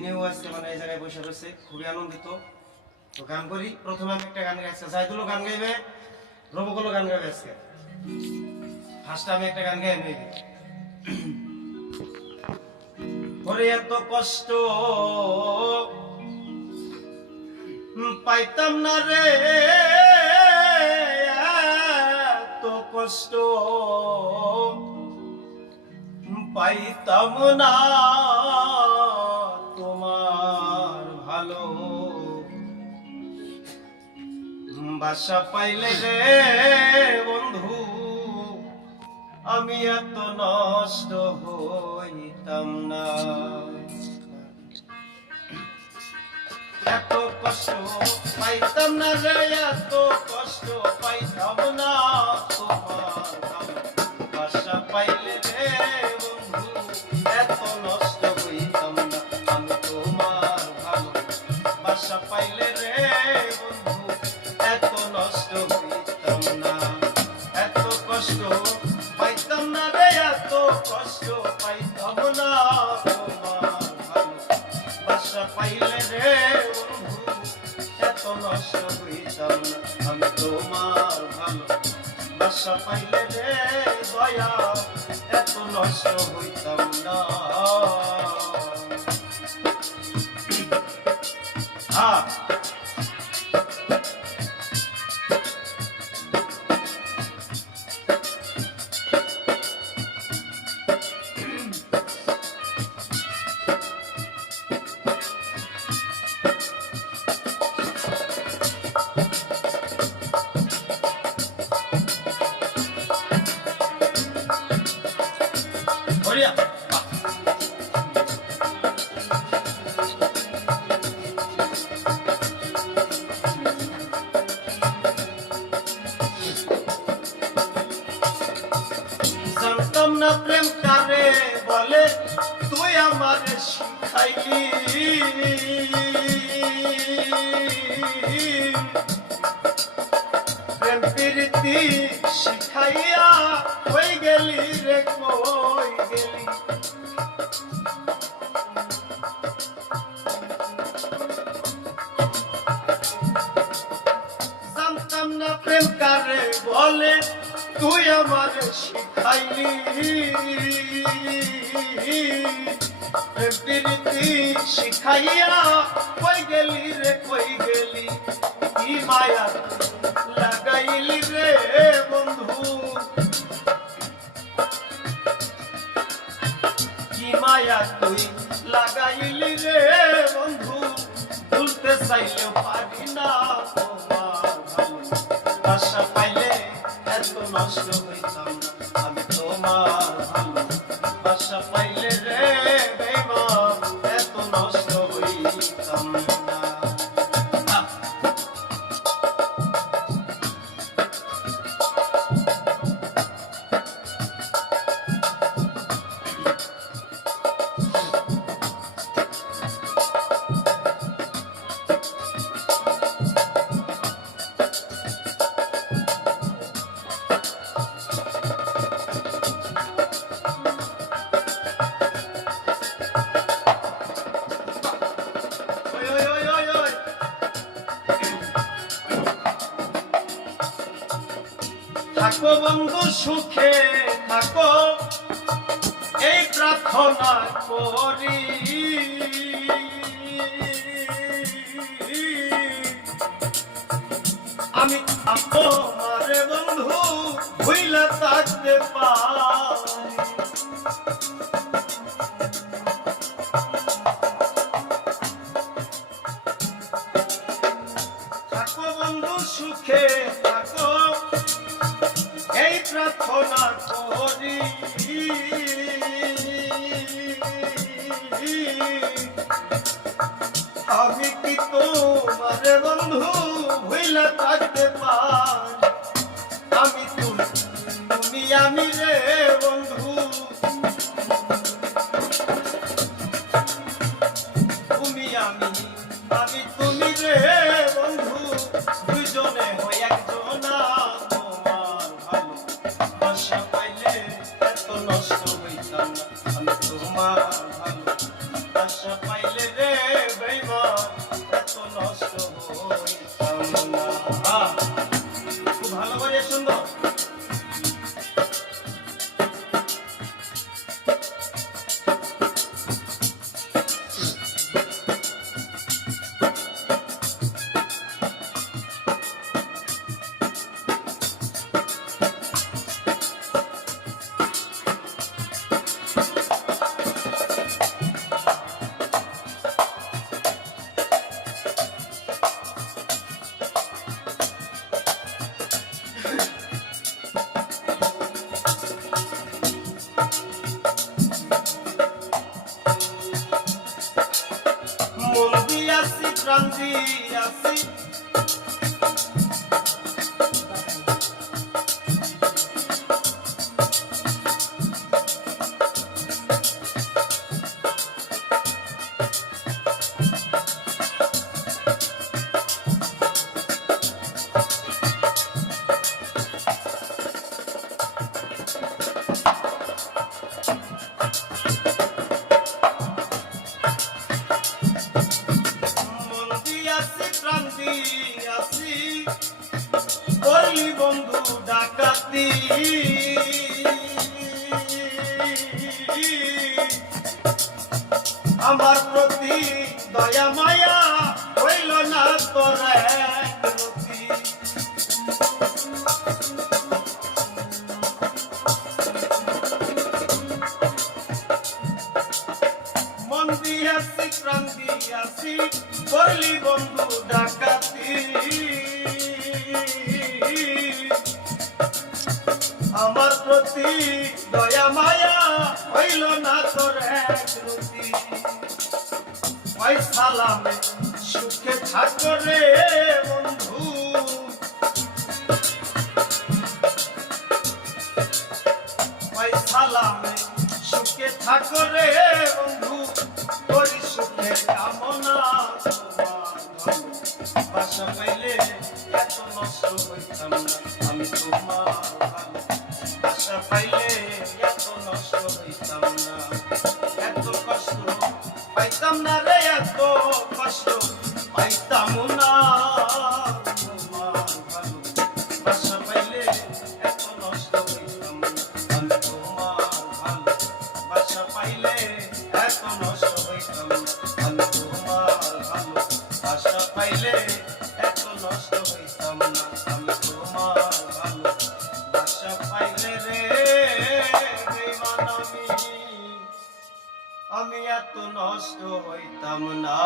দিনেও আজকে মানে এই জায়গায় বসে রয়েছে, খুবই আনন্দিত। তো গান করি। প্রথমে আমি একটা গান গাইছি জাহিদুলও গান গাইবে রবকলও গান গাইবে আজকে। ফার্স্টে আমি একটা গান গাই, আমি ওরে এত কষ্ট পাইতাম না রে। এত কষ্ট পাইতাম না। বাসা পাইলে রে বন্ধু, আমি এত নষ্ট হইতাম না। এত কষ্ট পাইতাম না রে, এত কষ্ট পাইতাম না তোমার। বাসা পাইলে রে এত নষ্ট হইতাম না আমি তোমার ভালো। বাসা পাইলে রে দয়া, এত নষ্ট হইতাম না হ্যাঁ জানতাম না প্রেম কারে বলে, তুই আমার শিখাইলি। প্রেম প্রীতি শিখাইয়া কই গেলি রে, কই গেলি? প্রেম কারে বলে, তুই আমার প্রীতি শিখাইয়া কই গেলি রে কই গেলি কি মায়া লাগাইলি রে বন্ধু কি মায়া তুই হইতাম না থাকো বন্ধু সুখে থাকো। এই প্রার্থনা করি। আমি আমার আমি কি তোমারে বন্ধু ভুইলা থাকতে পার। আমি তুমি আমি রে বন্ধু। তুমি আমি আমি তুমি রে প্রাণ দিয়াছি প্রাণ আসি। করলি বন্ধু ডাকাতি। আমার প্রতি দয়া মায়া হইল না তোর। এক ওই সালামে সুখে থাকো রে বন্ধু। ওই সালামে সুখে থাকো রে বন্ধু, করি সুখের কামনা বাসা পাইলে এত নষ্ট হইতাম না। আমি এত নষ্ট হইতাম না।